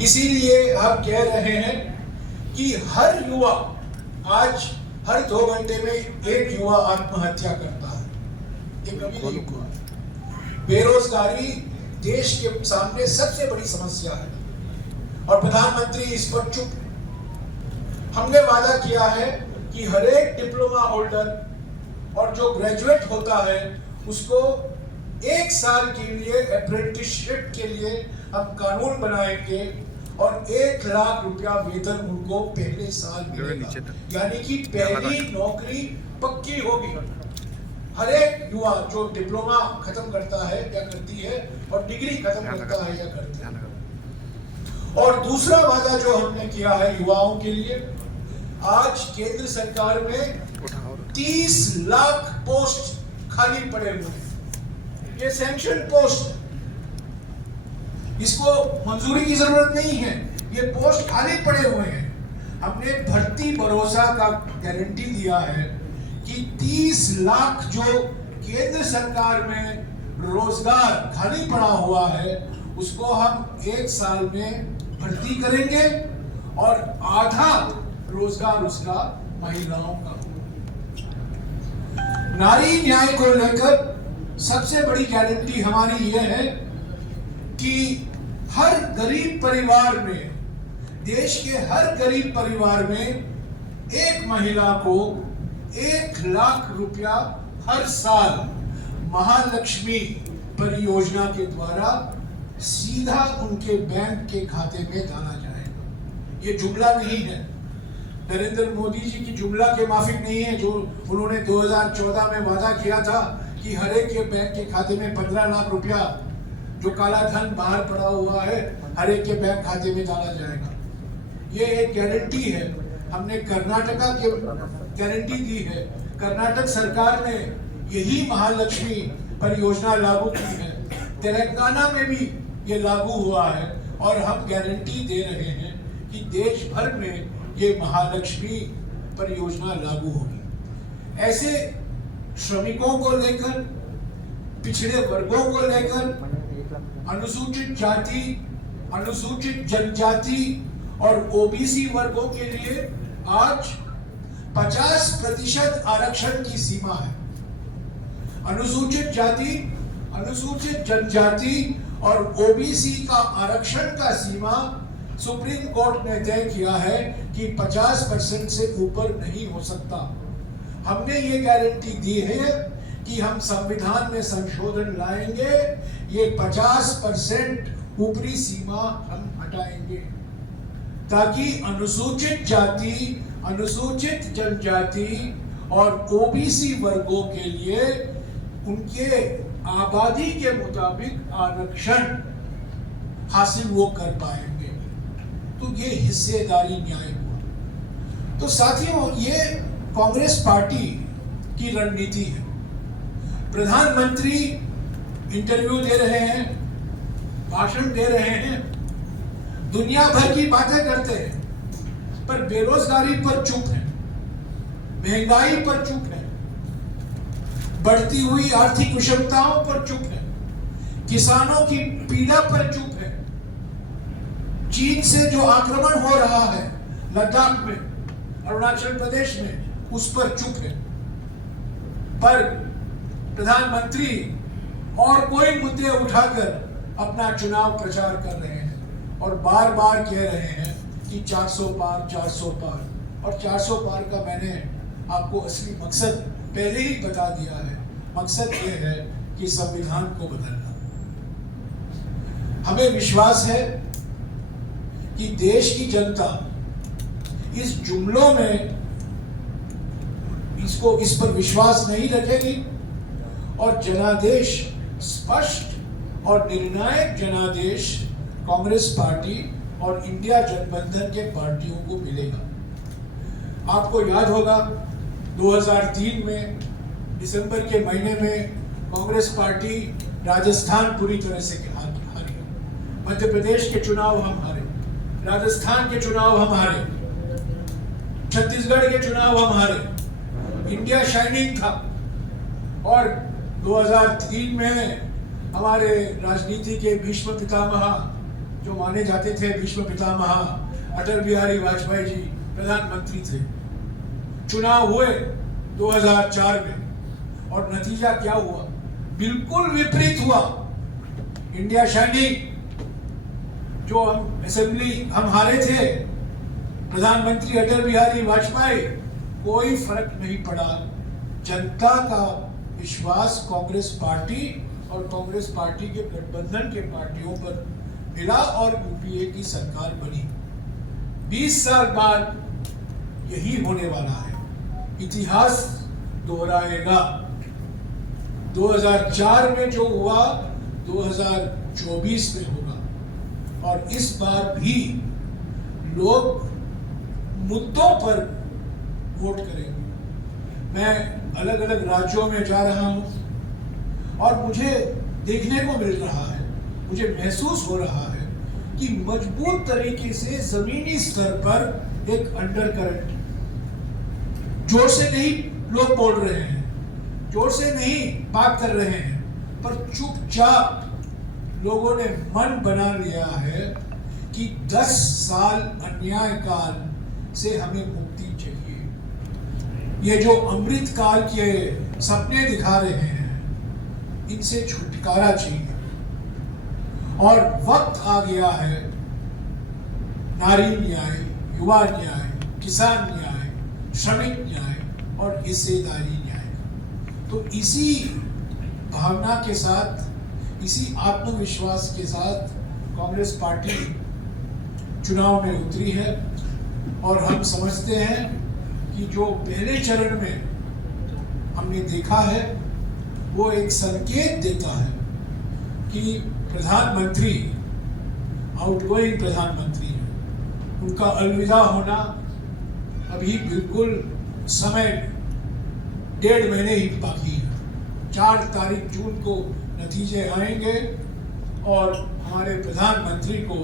इसीलिए हम कह रहे हैं कि हर युवा आज हर 2 घंटे में एक युवा आत्महत्या करता है। ये कभी नहीं हुआ। बेरोजगारी देश के सामने सबसे बड़ी समस्या है और प्रधानमंत्री इस पर चुप। हमने वादा किया है कि हर एक डिप्लोमा होल्डर और जो ग्रेजुएट होता है उसको 1 साल के लिए अप्रेंटिसशिप के लिए हम कानून बनाएंगे और 1 लाख रुपया वेतन उनको पहले साल मिलेगा, यानी कि पहली नौकरी पक्की होगी। हर एक युवा जो डिप्लोमा खत्म करता है या करती है और डिग्री खत्म करता है या करती है। और दूसरा वादा जो हमने किया है युवाओं के लिए, आज केंद्र सरकार में 30 लाख पोस्ट खाली पड़े हुए हैं। ये सैंक्शन पोस्ट है, इसको मंजूरी की जरूरत नहीं है, ये पोस्ट खाली पड़े हुए हैं। हमने भर्ती भरोसा का गारंटी दिया है कि 30 लाख जो केंद्र सरकार में रोजगार खाली पड़ा हुआ है उसको हम 1 साल में भर्ती करेंगे और आधा रोजगार उसका महिलाओं का। नारी न्याय को लेकर सबसे बड़ी गारंटी हमारी यह है कि हर गरीब परिवार में, देश के हर गरीब परिवार में एक महिला को 1 लाख रुपया हर साल महालक्ष्मी परियोजना के द्वारा सीधा उनके बैंक के खाते में डाला जाएगा। ये जुमला नहीं है, नरेंद्र मोदी जी की जुमला के माफिक नहीं है जो उन्होंने 2014 में वादा किया था कि हर एक के बैंक के खाते में 15 लाख रुपया जो काला धन बाहर पड़ा हुआ है हर एक के बैंक खाते में डाला जाएगा। ये एक गारंटी है। हमने कर्नाटका के गारंटी दी है, कर्नाटक सरकार ने यही महालक्ष्मी परियोजना लागू की है, तेलंगाना में भी ये लागू हुआ है और हम गारंटी दे रहे हैं कि देश भर में ये महालक्ष्मी परियोजना लागू होगी। ऐसे श्रमिकों को लेकर, पिछड़े वर्गों को लेकर, अनुसूचित जाति, अनुसूचित जनजाति और ओबीसी वर्गों के लिए आज 50% आरक्षण की सीमा है। अनुसूचित जाति, अनुसूचित जनजाति और ओबीसी का आरक्षण का सीमा सुप्रीम कोर्ट ने तय किया है कि 50% से ऊपर नहीं हो सकता। हमने ये गारंटी दी है कि हम संविधान में संशोधन लाएंगे, ये 50% ऊपरी सीमा हम हटाएंगे ताकि अनुसूचित जाति, अनुसूचित जनजाति और ओबीसी वर्गों के लिए उनके आबादी के मुताबिक आरक्षण हासिल वो कर पाएंगे। तो ये हिस्सेदारी न्याय हुआ। तो साथियों, ये कांग्रेस पार्टी की रणनीति है। प्रधानमंत्री इंटरव्यू दे रहे हैं, भाषण दे रहे हैं, दुनिया भर की बातें करते हैं, पर बेरोजगारी पर चुप है, महंगाई पर चुप है, बढ़ती हुई आर्थिक विषमताओं पर चुप है, किसानों की पीड़ा पर चुप है, चीन से जो आक्रमण हो रहा है लद्दाख में, अरुणाचल प्रदेश में, उस पर चुप है। पर प्रधानमंत्री और कोई मुद्दे उठाकर अपना चुनाव प्रचार कर रहे हैं और बार बार कह रहे हैं कि 400 पार, 400 पार। और 400 पार का मैंने आपको असली मकसद पहले ही बता दिया है। मकसद ये है कि संविधान को बदलना। हमें विश्वास है कि देश की जनता इस जुमलों में इस पर विश्वास नहीं रखेगी और जनादेश, स्पष्ट और निर्णायक जनादेश कांग्रेस पार्टी और इंडिया गठबंधन के पार्टियों को मिलेगा। आपको याद होगा 2003 में दिसंबर के महीने में कांग्रेस पार्टी राजस्थान पूरी तरह से हारी, मध्य प्रदेश के चुनाव हम हारे, राजस्थान के चुनाव हम हारे, छत्तीसगढ़ के चुनाव हम हारे, इंडिया शाइनिंग था। और 2003 में हमारे राजनीति के भीष्म पितामह जो माने जाते थे विश्व पितामह अटल बिहारी वाजपेयी जी प्रधानमंत्री थे। चुनाव हुए 2004 में और नतीजा क्या हुआ? बिल्कुल विपरीत हुआ। इंडिया शाइनिंग, जो हम असेंबली हम हारे थे, प्रधानमंत्री अटल बिहारी वाजपेयी, कोई फर्क नहीं पड़ा। जनता का विश्वास कांग्रेस पार्टी और कांग्रेस पार्टी के गठबंधन के पार्टियों पर मिला और यूपीए की सरकार बनी। 20 साल बाद यही होने वाला है। इतिहास दोहराएगा। 2004 में जो हुआ 2024 में होगा और इस बार भी लोग मुद्दों पर वोट करेंगे। मैं अलग अलग राज्यों में जा रहा हूं और मुझे देखने को मिल रहा है, मुझे महसूस हो रहा है कि मजबूत तरीके से जमीनी स्तर पर एक अंडर करंट, जोर से नहीं लोग बोल रहे हैं, जोर से नहीं बात कर रहे हैं, पर चुपचाप लोगों ने मन बना लिया है कि 10 साल अन्याय काल से हमें मुक्ति चाहिए। ये जो अमृत काल के सपने दिखा रहे हैं, इनसे छुटकारा चाहिए और वक्त आ गया है नारी न्याय, युवा न्याय, किसान न्याय, श्रमिक न्याय और हिस्सेदारी न्याय। तो इसी भावना के साथ, इसी आत्मविश्वास के साथ कांग्रेस पार्टी चुनाव में उतरी है और हम समझते हैं कि जो पहले चरण में हमने देखा है वो एक संकेत देता है कि प्रधानमंत्री, आउटगोइंग प्रधानमंत्री, उनका अलविदा होना अभी बिल्कुल समय 1.5 महीने ही बाकी है। 4 तारीख जून को नतीजे आएंगे और हमारे प्रधानमंत्री को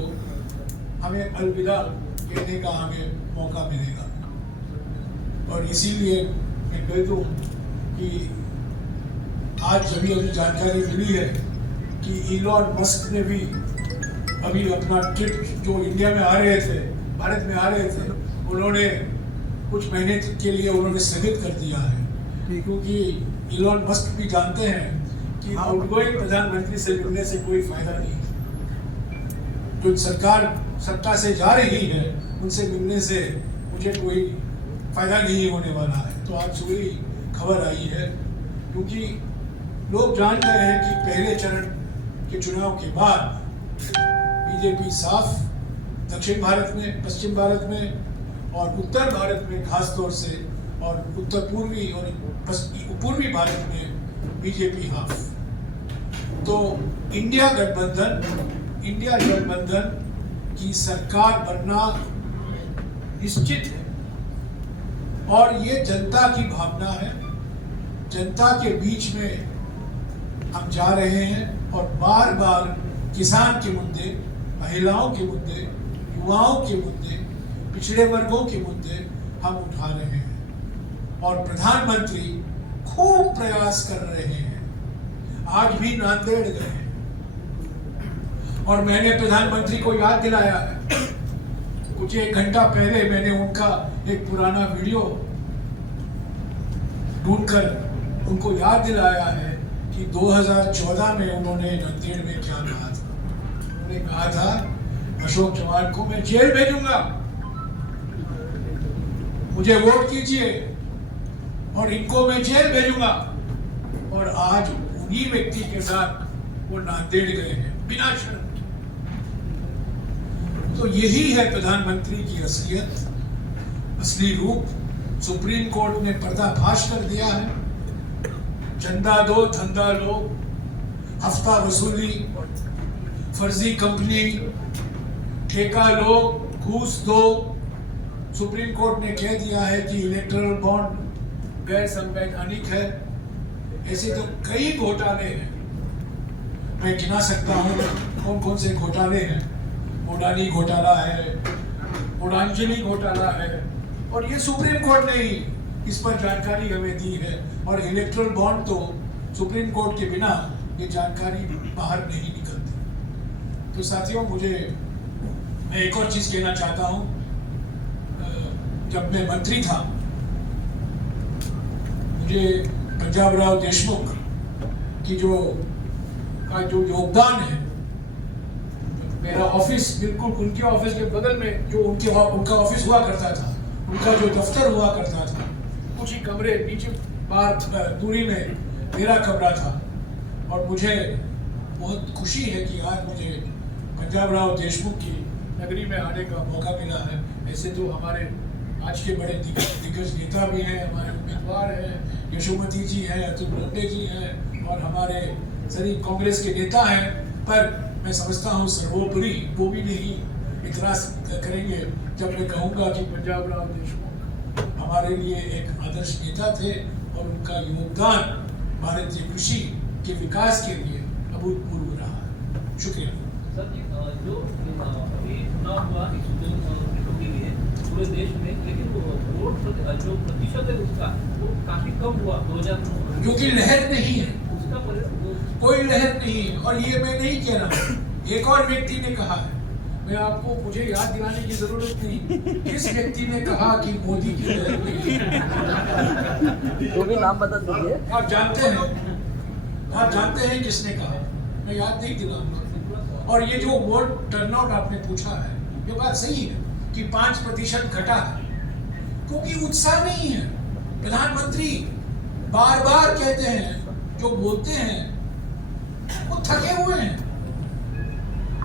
हमें अलविदा कहने का हमें मौका मिलेगा। और इसीलिए मैं कह दूं कि आज अभी जानकारी मिली है कि इलॉन मस्क ने भी अभी अपना ट्रिप, जो इंडिया में आ रहे थे, भारत में आ रहे थे, उन्होंने कुछ महीने के लिए उन्होंने स्थगित कर दिया है, क्योंकि इलॉन मस्क भी जानते हैं कि आउटगोइंग प्रधानमंत्री से मिलने से कोई फायदा नहीं। जो सरकार सत्ता से जा रही है उनसे मिलने से मुझे कोई फायदा नहीं होने वाला है। तो आज सुबह ही खबर आई है, क्योंकि लोग जान गए हैं कि पहले चरण के चुनाव के बाद बीजेपी साफ दक्षिण भारत में, पश्चिम भारत में और उत्तर भारत में खास तौर से, और उत्तर पूर्वी और पूर्वी भारत में बीजेपी हाफ। तो इंडिया गठबंधन की सरकार बनना निश्चित है और ये जनता की भावना है। जनता के बीच में हम जा रहे हैं और बार बार किसान के मुद्दे, महिलाओं के मुद्दे, युवाओं के मुद्दे, पिछड़े वर्गों के मुद्दे हम उठा रहे हैं और प्रधानमंत्री खूब प्रयास कर रहे हैं। आज भी नांदेड़ गए हैं और मैंने प्रधानमंत्री को याद दिलाया है। कुछ 1 घंटा पहले मैंने उनका एक पुराना वीडियो ढूंढकर उनको याद दिलाया है कि 2014 में उन्होंने नांदेड़ में क्या कहा था। उन्होंने कहा था, अशोक चव्हाण को मैं जेल भेजूंगा, मुझे वोट कीजिए और इनको मैं जेल भेजूंगा। और आज उन्हीं व्यक्ति के साथ वो नांदेड़ गए हैं बिना शर्म। तो यही है प्रधानमंत्री की असलियत, असली रूप। सुप्रीम कोर्ट ने पर्दाफाश कर दिया है। चंदा दो धंधा लो, हफ्ता वसूली, फर्जी कंपनी, ठेका लो, घूस दो। सुप्रीम कोर्ट ने कह दिया है कि इलेक्टोरल बॉन्ड गैर संवैधानिक है। ऐसे तो कई घोटाले हैं, मैं गिना सकता हूँ कौन कौन से घोटाले हैं। मोडाली घोटाला है, मोडांजलि घोटाला है, और ये सुप्रीम कोर्ट ने ही इस पर जानकारी हमें दी है। और इलेक्टोरल बॉन्ड तो सुप्रीम कोर्ट के बिना ये जानकारी बाहर नहीं निकलती। तो साथियों, मुझे मैं एक और चीज कहना चाहता हूं, जब मैं मंत्री था मुझे पंजाब राव देशमुख की जो योगदान है, मेरा ऑफिस बिल्कुल उनके ऑफिस के बगल में जो उनका ऑफिस हुआ करता था, उनका जो दफ्तर हुआ करता था, कुछ ही कमरे पीछे बाहर दूरी में मेरा कमरा था। और मुझे बहुत खुशी है कि आज मुझे पंजाब राव देशमुख की नगरी में आने का मौका मिला है। ऐसे तो हमारे आज के बड़े दिग्गज नेता भी हैं, हमारे उम्मीदवार हैं, यशोमती जी हैं, अतुल बोंडे जी हैं और हमारे सभी कांग्रेस के नेता हैं, पर मैं समझता हूँ सर्वोपरि वो भी नहीं इतराज करेंगे जब मैं कहूँगा कि पंजाब राव देशमुख हमारे लिए एक आदर्श नेता थे और उनका योगदान भारतीय कृषि के विकास के लिए अभूतपूर्व रहा है। शुक्रिया। सर जी, जो अभी चुनाव हुआ इस के लिए पूरे देश में, लेकिन वो वोट जो प्रतिशत है उसका वो काफी कम हुआ 2009, क्योंकि लहर नहीं है, उसका कोई लहर नहीं है। और ये मैं नहीं कह रहा, एक और व्यक्ति ने कहा है, मैं आपको मुझे याद दिलाने की जरूरत नहीं किस व्यक्ति ने कहा कि मोदी की लहर नहीं है। वो भी नाम बता दीजिए। आप जानते हैं किसने कहा, मैं याद नहीं दिलाऊंगा। और ये जो वोट टर्नआउट आपने पूछा है, ये बात सही है कि 5% घटा है, क्योंकि उत्साह नहीं है। प्रधानमंत्री बार बार कहते हैं, जो बोलते हैं वो थके हुए हैं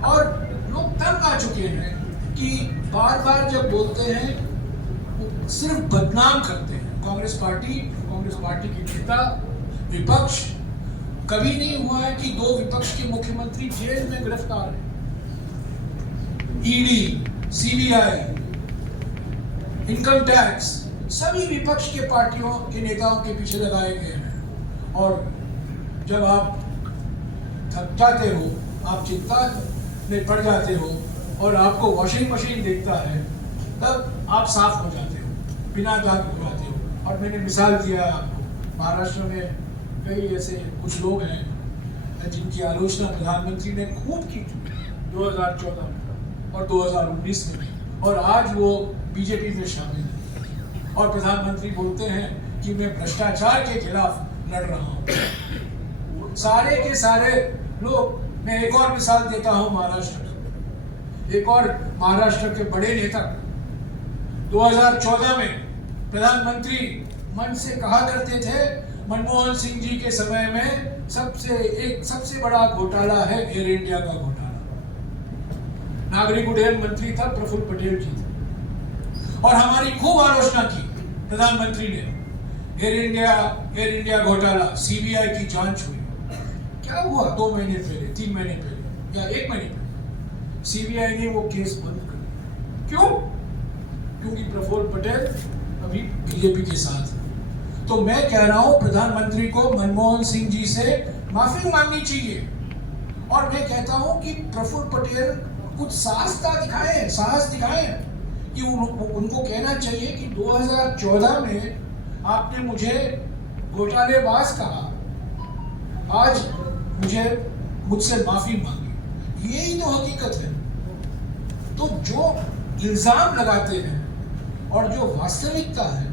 और लोग तंग आ चुके हैं कि बार बार जब बोलते हैं वो सिर्फ बदनाम करते हैं कांग्रेस पार्टी के नेता, विपक्ष। कभी नहीं हुआ है कि 2 विपक्ष के मुख्यमंत्री जेल में गिरफ्तार हैं। ईडी, सीबीआई, इनकम टैक्स, सभी विपक्ष के पार्टियों के नेताओं के पीछे लगाए गए हैं। और जब आप थक जाते हो, आप चिंता में पड़ जाते हो और आपको वॉशिंग मशीन देखता है, तब आप साफ हो जाते हो, बिना दाग हो जाते हो। और मैंने मिसाल दिया आपको, महाराष्ट्र में कई ऐसे कुछ लोग हैं जिनकी आलोचना प्रधानमंत्री ने खूब की थी 2014 में और 2019 में भी, और आज वो बीजेपी में शामिल है और प्रधानमंत्री बोलते हैं कि मैं भ्रष्टाचार के खिलाफ लड़ रहा हूँ। सारे के सारे लोग, मैं एक और मिसाल देता हूँ एक और महाराष्ट्र के बड़े नेता 2014 में प्रधानमंत्री मन से कहा करते थे, मनमोहन सिंह जी के समय में सबसे बड़ा घोटाला है एयर इंडिया का घोटाला। नागरिक उड्डयन मंत्री था प्रफुल्ल पटेल जी थे और हमारी खूब आलोचना की प्रधानमंत्री ने। एयर इंडिया घोटाला, सीबीआई की जांच हुई। क्या हुआ 2 महीने पहले, 3 महीने पहले या 1 महीने पहले सीबीआई ने वो केस बंद कर दिया। क्यों? क्योंकि प्रफुल्ल पटेल अभी बीजेपी के साथ है। तो मैं कह रहा हूं प्रधानमंत्री को मनमोहन सिंह जी से माफी मांगनी चाहिए और मैं कहता हूं कि प्रफुल्ल पटेल कुछ साहस दिखाएं कि उनको कहना चाहिए कि 2014 में आपने मुझे घोटालेबाज कहा, आज मुझसे माफी मांगी। यही तो हकीकत है। तो जो इल्जाम लगाते हैं और जो वास्तविकता है,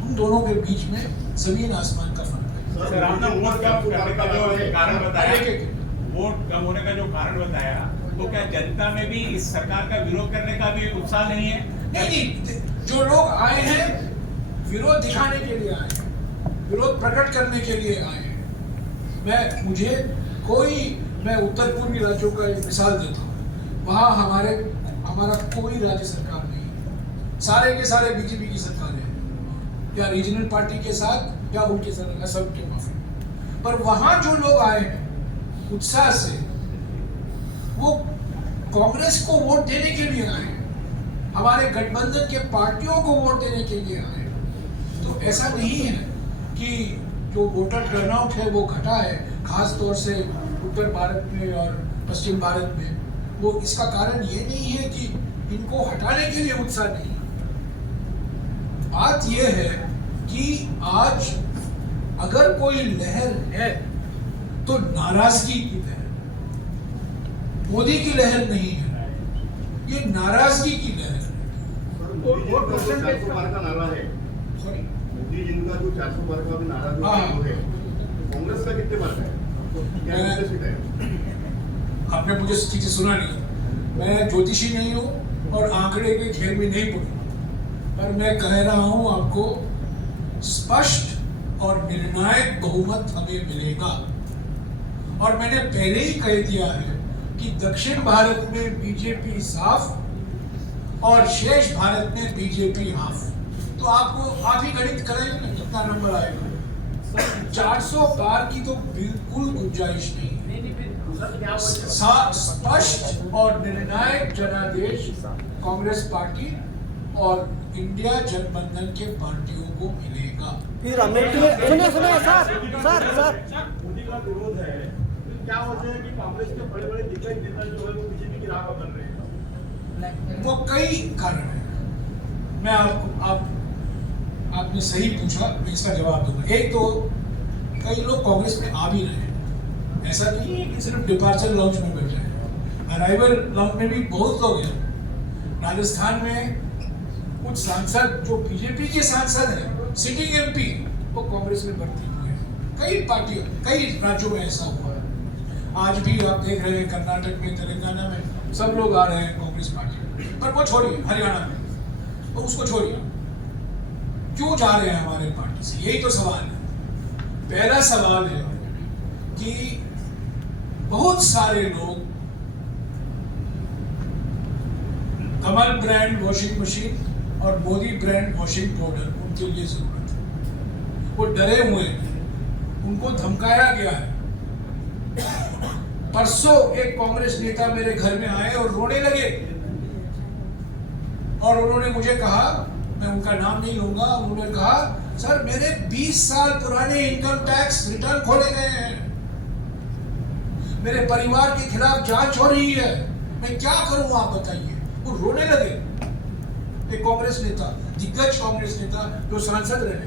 उन दोनों के बीच में जमीन आसमान का फर्क है। सर, आपने वोट कम होने का जो कारण बताया, तो क्या जनता में भी इस सरकार का विरोध करने का भी उत्साह नहीं है? नहीं, जो लोग आए हैं विरोध दिखाने के लिए आए हैं, विरोध प्रकट करने के लिए आए हैं। मैं उत्तर पूर्वी राज्यों का एक मिसाल देता हूँ। वहाँ हमारा कोई राज्य सरकार नहीं है, सारे के सारे बीजेपी की सरकार है, या रीजनल पार्टी के साथ या उनके साथ, असम के माफी। पर वहाँ जो लोग आए हैं उत्साह से, वो कांग्रेस को वोट देने के लिए आए हैं, हमारे गठबंधन के पार्टियों को वोट देने के लिए आए हैं। तो ऐसा नहीं है कि जो वोटर टर्नआउट है वो घटा है, खास तौर से उत्तर भारत में और पश्चिम भारत में। वो इसका कारण ये नहीं है कि इनको हटाने के लिए उत्साह नहीं। बात यह है कि आज अगर कोई लहर है तो नाराजगी की लहर, मोदी की लहर नहीं है। ये नाराजगी की लहर है। मोदी जी का जो 400 पार का नारा है, सॉरी, मोदी जी का जो 400 पार का नारा जो हाँ। है, कांग्रेस का कितने पार का है? क्या मैं- कितने सीट है? आपने मुझे ठीक से सुना नहीं। मैं ज्योतिषी नहीं हूँ और आंकड़े के खेल में नहीं पढ़ू, पर मैं कह रहा हूँ आपको स्पष्ट और निर्णायक बहुमत हमें मिलेगा। और मैंने पहले ही कह दिया है कि दक्षिण भारत में बीजेपी साफ और शेष भारत में बीजेपी हाफ। तो आपको आप ही गणित करेंगे ना कितना नंबर आएगा। 400 पार की तो बिल्कुल गुंजाइश नहीं है। नहीं नहीं फिर स्पष्ट और निर्णायक जनादेश कांग्रेस पार्टी और इंडिया गठबंधन के पार्टियों को मिलेगा। फिर अमेठी में सुनिए सर मोदी का विरोध है, तो क्या वजह है कि कांग्रेस के बड़े बड़े दिग्गज नेता जो है वो बीजेपी की राह पकड़ रहे हैं? वो कई कारण है। मैं आपने सही पूछा, मैं इसका जवाब दूंगा। एक तो कई लोग कांग्रेस में आ भी रहे हैं, ऐसा नहीं है कि सिर्फ डिपार्चर लाउंज में बैठे हैं, अराइवल लाउंज में भी बहुत लोग हैं। राजस्थान में कुछ सांसद जो बीजेपी के सांसद हैं, सिटिंग एमपी, वो कांग्रेस में भर्ती हुए हैं। कई पार्टियों, कई राज्यों में ऐसा हुआ है। आज भी आप देख रहे हैं कर्नाटक में, तेलंगाना में सब लोग आ रहे हैं कांग्रेस पार्टी में। पर वो छोड़िए, हरियाणा में तो उसको छोड़िए, क्यों जा रहे हैं हमारे पार्टी से, यही तो सवाल है। पहला सवाल है कि बहुत सारे लोग कमल ब्रांड वॉशिंग मशीन और मोदी ब्रांड वॉशिंग पाउडर उनके लिए जरूरत है। वो डरे हुए हैं, उनको धमकाया गया है। परसों एक कांग्रेस नेता मेरे घर में आए और रोने लगे और उन्होंने मुझे कहा, मैं उनका नाम नहीं लूंगा, उन्होंने कहा सर मेरे 20 साल पुराने इनकम टैक्स रिटर्न खोले गए हैं, मेरे परिवार के खिलाफ जांच हो रही है, मैं क्या करूं आप बताइए। वो रोने लगे। एक कांग्रेस नेता, दिग्गज कांग्रेस नेता जो सांसद रहे।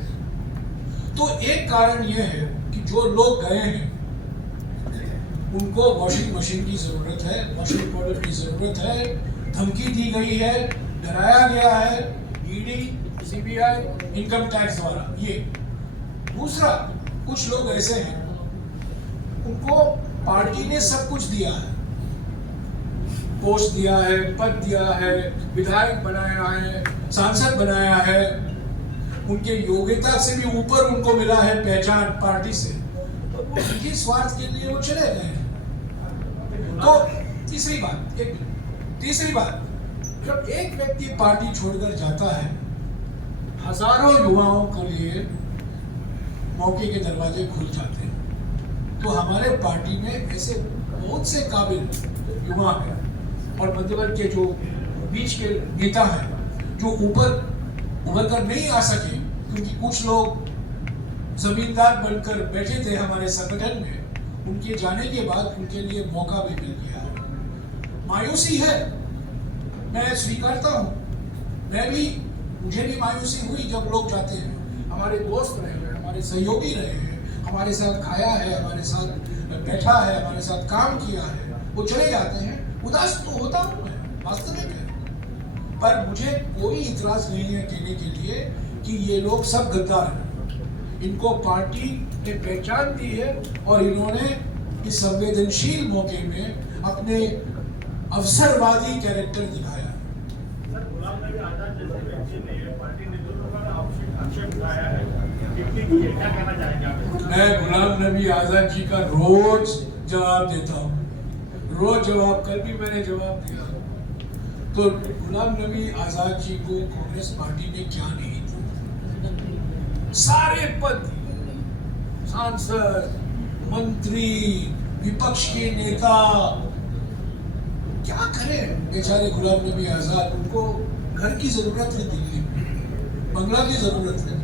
तो एक कारण यह है कि जो लोग गए हैं उनको वॉशिंग मशीन की जरूरत है, वॉशिंग पाउडर की जरूरत है, धमकी दी गई है, डराया गया है ईडी, सीबीआई, इनकम टैक्स द्वारा। ये दूसरा, कुछ लोग ऐसे हैं उनको पार्टी ने सब कुछ दिया है, पोस्ट दिया है, पद दिया है, विधायक बनाया है, सांसद बनाया है, उनके योग्यता से भी ऊपर उनको मिला है पहचान पार्टी से, तो वो उनके स्वार्थ के लिए वो चले गए हैं। तो तीसरी बात, जब एक व्यक्ति पार्टी छोड़कर जाता है, हजारों युवाओं के लिए मौके के दरवाजे खुल जाते हैं। तो हमारे पार्टी में ऐसे बहुत से काबिल युवा हैं और मध्य वर्ग के जो बीच के नेता हैं जो ऊपर उभर कर नहीं आ सके, क्योंकि कुछ लोग जमींदार बनकर बैठे थे हमारे संगठन में, उनके जाने के बाद उनके लिए मौका भी मिल गया है। मायूसी है, मैं स्वीकारता हूँ, मुझे भी मायूसी हुई जब लोग जाते हैं। हमारे दोस्त रहे हैं, हमारे सहयोगी रहे हैं, हमारे साथ खाया है, हमारे साथ बैठा है, हमारे साथ काम किया है, वो चले जाते हैं। उदास तो होता हूँ मैं, वास्तविक है, पर मुझे कोई इतराज नहीं है कहने के लिए कि ये लोग सब गद्दार हैं। इनको पार्टी ने पहचान दी है और इन्होंने इस संवेदनशील मौके में अपने अवसरवादी कैरेक्टर दिखाया। सर, गुलाम नबी आजाद जैसे व्यक्ति ने पार्टी नेतृत्व पर आक्षेप उठाया है, टिप्पणी की है, क्या कहना चाहेंगे आप? मैं गुलाम नबी आजाद जी का रोज जवाब देता हूँ, रोज जवाब, कल भी मैंने जवाब दिया। तो गुलाम नबी आजाद जी को कांग्रेस पार्टी ने क्या नहीं दिया, सारे पद, सांसद, मंत्री, विपक्ष के नेता, क्या करें बेचारे गुलाम नबी आजाद। उनको घर की जरूरत है, दिल्ली में बंगला की जरूरत है।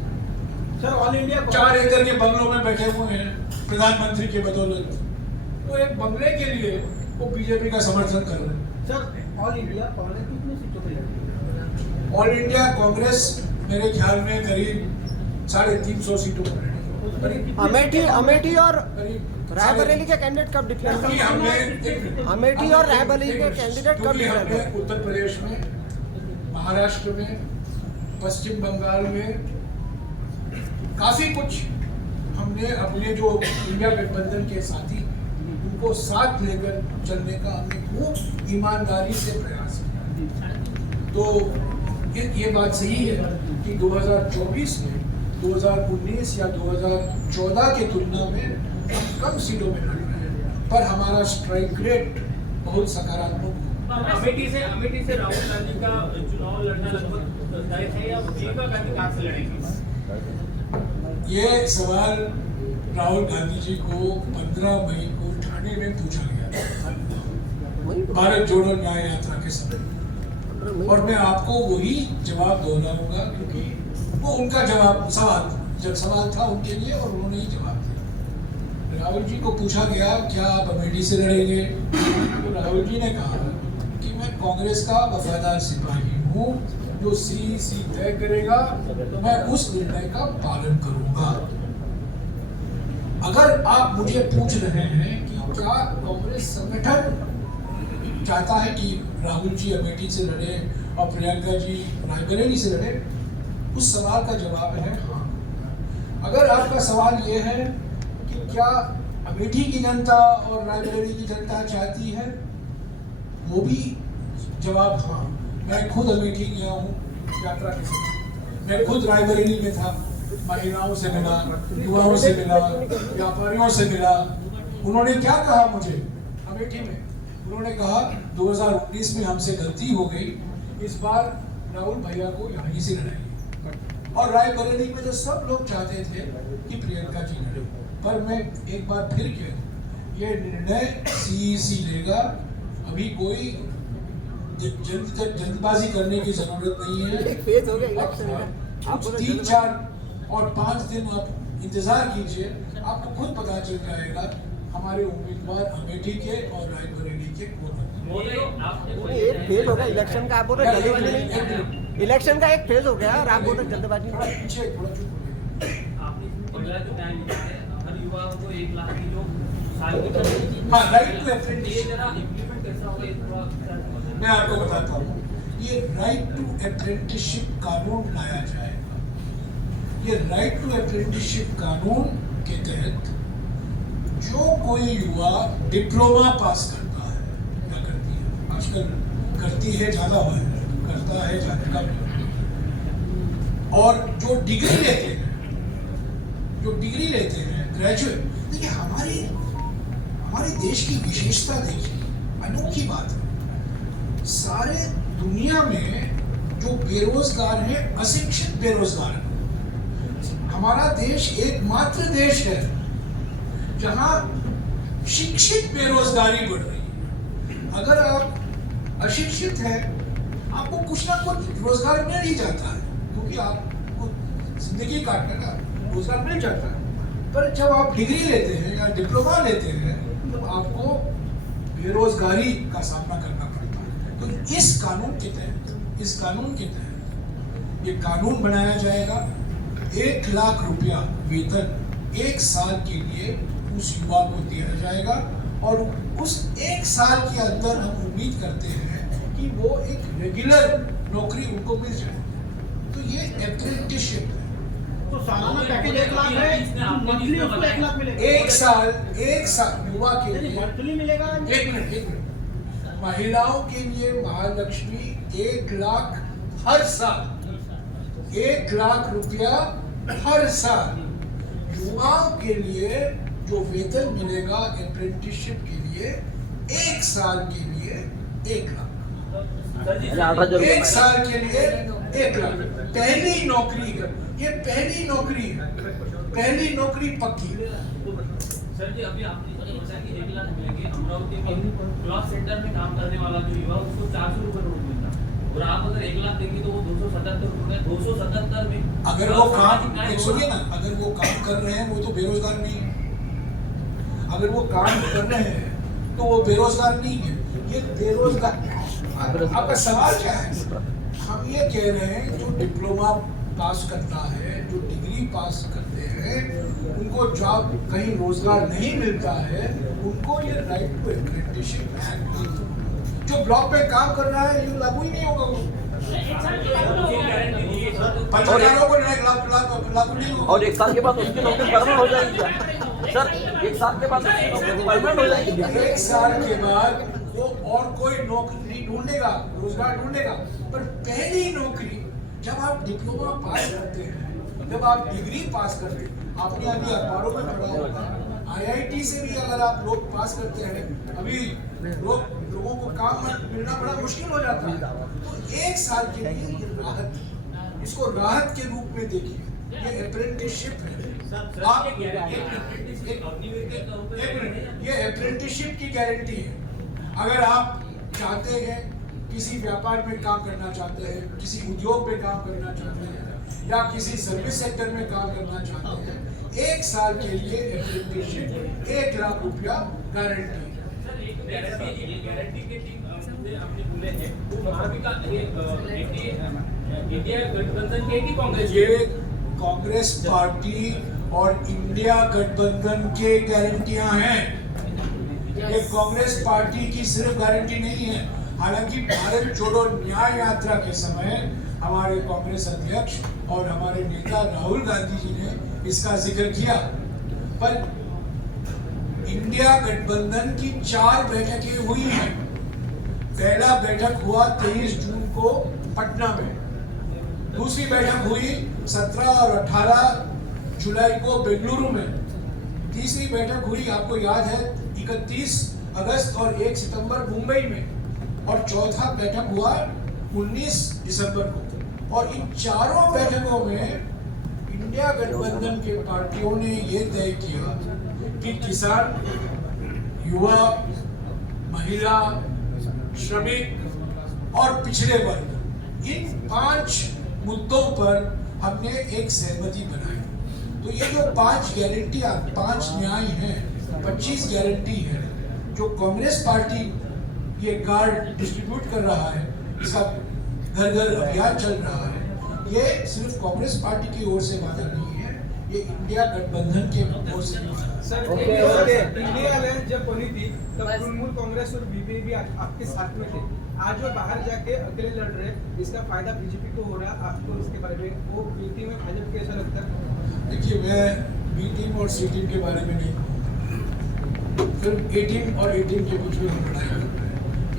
सर ऑल इंडिया 4 एकड़ के बंगलों में बैठे हुए हैं प्रधानमंत्री के बदौलत। तो एक बंगले के लिए वो बीजेपी का समर्थन कर रहे हैं। सर ऑल इंडिया कांग्रेस कितनी सीटों पे लड़ती है? ऑल इंडिया कांग्रेस मेरे ख्याल में करीब 350 सीटों पर लड़ी। अमेठी और करीब रायबरेली के कैंडिडेट कब डिक्लेयर क्योंकि करेंगे? हमने अमेठी और रायबरेली के कैंडिडेट कब क्योंकि डिक्लेयर हमने करेंगे? उत्तर प्रदेश में, महाराष्ट्र में, पश्चिम बंगाल में काफी कुछ हमने अपने जो इंडिया गठबंधन के साथी उनको साथ लेकर चलने का हमने खूब ईमानदारी से प्रयास किया। तो ये बात सही है कि 2024 में 2019 या 2014 की तुलना में हम कम सीटों में लड़ रहे हैं, पर हमारा स्ट्राइक रेट बहुत सकारात्मक हो। अमेठी से राहुल गांधी का चुनाव लड़ना लगभग तय है या प्रियंका गांधी कहाँ से लड़ेंगी? ये सवाल राहुल गांधी जी को 15 मई को ठाणे में पूछा गया था, भारत जोड़ो न्याय यात्रा के समय, और मैं आपको वही जवाब दोहराऊंगा क्योंकि वो उनका सवाल था उनके लिए और उन्होंने ही जवाब दिया। राहुल जी को पूछा गया क्या आप अमेठी से लड़ेंगे, तो राहुल जी ने कहा कि मैं कांग्रेस का वफादार सिपाही हूँ, जो सीईसी तय करेगा तो मैं उस निर्णय का पालन करूंगा। अगर आप मुझे पूछ रहे हैं कि क्या कांग्रेस संगठन चाहता है कि राहुल जी अमेठी से लड़े और प्रियंका जी रायबरेली से लड़े, उस सवाल का जवाब है हाँ। अगर आपका सवाल ये है कि क्या अमेठी की जनता और रायबरेली की जनता चाहती है, वो भी जवाब हाँ। मैं खुद अमेठी गया हूँ यात्रा के समय, मैं खुद रायबरेली में था, महिलाओं से मिला, युवाओं से मिला, व्यापारियों से मिला। उन्होंने क्या कहा मुझे अमेठी में, उन्होंने कहा 2019 में हमसे गलती हो गई, इस बार राहुल भैया को यहीं से लड़ाइए। और रायबरेली में तो सब लोग चाहते थे कि प्रियंका जी लड़े, पर मैं एक बार फिर कह दूं, ये निर्णय सीईसी लेगा। अभी कोई जल्दबाजी करने की जरूरत नहीं है। एक फेज हो गया इलेक्शन का, आप 3, 4 और 5 दिन आप इंतजार कीजिए, आपको खुद पता चल जाएगा हमारे उम्मीदवार अमेठी के और रायबरेली के कौन हैं। एक फेज हो गया इलेक्शन का, आप बोल रहे जल्दबाजी नहीं, इलेक्शन का एक फेज हो गया और आप बोल रहे जल्दबाजी थोड़ा नहीं। पीछे थोड़ा चुप होइए। आपने अगला जो प्लान लिखा है हर युवा को 1 लाख की जो साल की हाँ, राइट टू अप्रेंटिसशिप। ये जरा इम्प्लीमेंट कैसा होगा ये थोड़ा मैं आपको बताता हूँ, ये राइट टू अप्रेंटिसशिप कानून लाया जाएगा। ये राइट टू अप्रेंटिसशिप कानून के तहत जो कोई युवा डिप्लोमा पास करता है या करती है, आजकल करती है ज्यादा हुआ है, करता है ज्यादा कम, और जो डिग्री लेते हैं ग्रेजुएट। देखिए हमारे देश की विशेषता देखिए, अनोखी बात है, सारे दुनिया में जो बेरोजगार हैं अशिक्षित बेरोजगार हैं। हमारा देश एकमात्र देश है जहां शिक्षित बेरोजगारी बढ़ रही है। अगर आप अशिक्षित हैं, आपको कुछ ना कुछ रोजगार मिल ही जाता है, क्योंकि आपको जिंदगी काटने का रोजगार मिल जाता है। पर जब आप डिग्री लेते हैं या डिप्लोमा लेते हैं तो आपको बेरोजगारी का सामना करना पड़ता है। तो इस कानून के तहत ये कानून बनाया जाएगा। 1 लाख रुपया वेतन 1 साल के लिए उस युवा को दिया जाएगा, और उस 1 साल के अंदर हम उम्मीद करते हैं कि वो एक रेगुलर नौकरी उनको मिल जाए। तो ये अप्रेंटिसशिप है। तो सालाना पैकेज 1 लाख है, मंथली उसको 1 लाख मिलेगा। 1 साल युवा के लिए मंथली मिलेगा। एक मिनट महिलाओं के लिए महालक्ष्मी 1 लाख हर साल, 1 लाख रुपया हर साल। युवाओं के लिए जो वेतन मिलेगा अप्रेंटिसशिप के लिए 1 साल के लिए 1 लाख, 1 साल के लिए 1 लाख। पहली नौकरी है ये, पहली नौकरी पक्की। सर जी अभी आपने बताया कि 1 लाख मिलेंगे। अमरावती में क्लॉथ सेंटर में काम करने वाला जो युवा उसको 400 रुपये रोज मिलता है, और आप अगर 1 लाख देंगे तो वो 277 रुपये, 277 में अगर वो काम, एक सुनिए ना, अगर वो काम कर रहे हैं वो तो बेरोजगार नहीं है। अगर वो काम कर रहे हैं तो वो बेरोजगार नहीं है, ये बेरोजगार। आपका सवाल क्या है? हम ये कह रहे हैं जो डिप्लोमा पास करता है, जो डिग्री पास करते हैं, उनको जॉब कहीं रोजगार नहीं मिलता है, उनको ये राइट टू अप्रेंटिसशिप एक्ट जो ब्लॉक पे काम कर रहा है ये लागू ही नहीं होगा। वो पत्रकारों को लागू नहीं होगा। और 1 साल के बाद उसकी नौकरी परमानेंट हो जाएगी क्या? सर 1 साल के बाद उसकी नौकरी परमानेंट हो जाएगी। 1 साल के बाद वो और कोई नौकरी ढूंढेगा, रोजगार ढूंढेगा, पर पहली नौकरी जब आप डिप्लोमा पास करते हैं, जब आप डिग्री पास करते हैं, आपने अभी अखबारों में पढ़ा होगा, IIT से भी अगर आप लोग पास करते हैं, अभी लोगों को काम मिलना बड़ा मुश्किल हो जाता है। तो 1 साल के लिए ये राहत, इसको राहत के रूप में देखिए, ये अप्रेंटिसशिप है। आप ये अप्रेंटिसशिप की गारंटी है। अगर आप चाहते हैं किसी व्यापार में काम करना चाहते हैं, किसी उद्योग में काम करना चाहते हैं, या किसी सर्विस सेक्टर में काम करना चाहते हैं, 1 साल के लिए अप्रेंटिसशिप 1 लाख रुपया गारंटी है। सर एक गारंटी के 3 मुद्दे आपने बोले हैं, वो भाभी का ये इंडिया गठबंधन के कि कांग्रेस? ये कांग्रेस पार्टी और इंडिया गठबंधन के गारंटियां हैं। ये कांग्रेस पार्टी की सिर्फ गारंटी नहीं है। हालांकि भारत जोड़ो न्याय यात्रा के समय हमारे कांग्रेस अध्यक्ष और हमारे नेता राहुल गांधी जी ने इसका जिक्र किया, पर इंडिया गठबंधन की 4 बैठकें हुई हैं। पहला बैठक हुआ 23 जून को पटना में, दूसरी बैठक हुई 17 और 18 जुलाई को बेंगलुरु में, तीसरी बैठक हुई आपको याद है 31 अगस्त और 1 सितंबर मुंबई में, और चौथा बैठक हुआ 19 दिसंबर को। और इन चारों बैठकों में इंडिया गठबंधन के पार्टियों ने ये तय किया कि किसान, युवा, महिला, श्रमिक और पिछड़े वर्ग, इन 5 मुद्दों पर हमने एक सहमति बनाई। तो ये जो 5 गारंटियां, 5 न्याय हैं, 25 गारंटी है, जो कांग्रेस पार्टी ये कार्ड डिस्ट्रीब्यूट कर रहा है, इसका घर घर अभियान चल रहा है, ये सिर्फ कांग्रेस पार्टी की ओर से वादा नहीं है, ये इंडिया गठबंधन के ओर से वादा है। सर इंडिया अलयंस जब बनी थी तब तृणमूल कांग्रेस और बीजेपी भी आपके साथ में थे। आज वो बाहर जाके अकेले लड़ रहे, इसका फायदा बीजेपी को हो रहा है, आपको इसके बारे में, वो बी टीम में भाजपा कैसा लगता है? देखिए, मैं बी टीम और सी टीम के बारे में नहीं कहूँगा, फिर ए टीम और ए टीम के बीच में हम लड़ाई कर रहे हैं।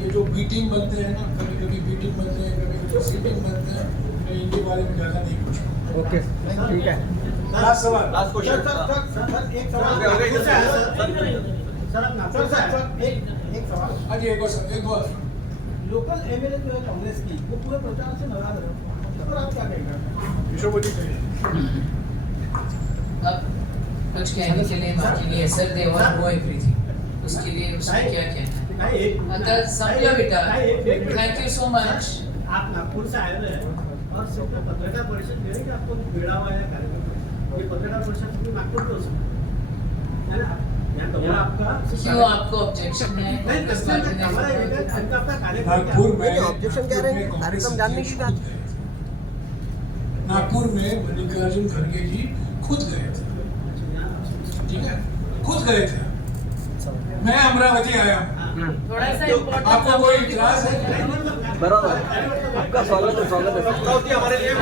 ये जो बी टीम बनते हैं ना, कभी कभी बी टीम बनते हैं, कभी कभी सी टीम बनते हैं, मैं इनके बारे में ज़्यादा नहीं पूछूँगा। ओके ठीक है। लास्ट सवाल। Last question. सर एक सवाल एक सवाल। हाँ जी, एक और लोकल एमएलए जो है कांग्रेस की, वो पूरे प्रचार से नाराज है, तो आप क्या कहेंगे? विश्वपति कहिए। अब कुछ कहने के लिए बाकी नहीं है सर, दे वर वो एवरीथिंग, उसके लिए उसमें क्या कहना है? अगर संपला बेटा, थैंक यू सो मच। आप नागपुर से आए हैं और सिर्फ पत्रकार परिषद दे रहे कि आपको भेड़ा हुआ है कार्यक्रम, ये पत्रकार परिषद भी नागपुर में हो सकती है ना? आपका क्यों आपको ऑब्जेक्शन है? नागपुर में ऑब्जेक्शन क्या रहे हैं? कार्यक्रम जानने की बात। नागपुर में मल्लिकार्जुन खड़गे जी खुद गए थे, ठीक है, खुद गए थे। मैं अमरावती आया हूँ, थोड़ा सा आपको कोई इतराज है? बराबर, आपका स्वागत है, स्वागत है। हमारे लिए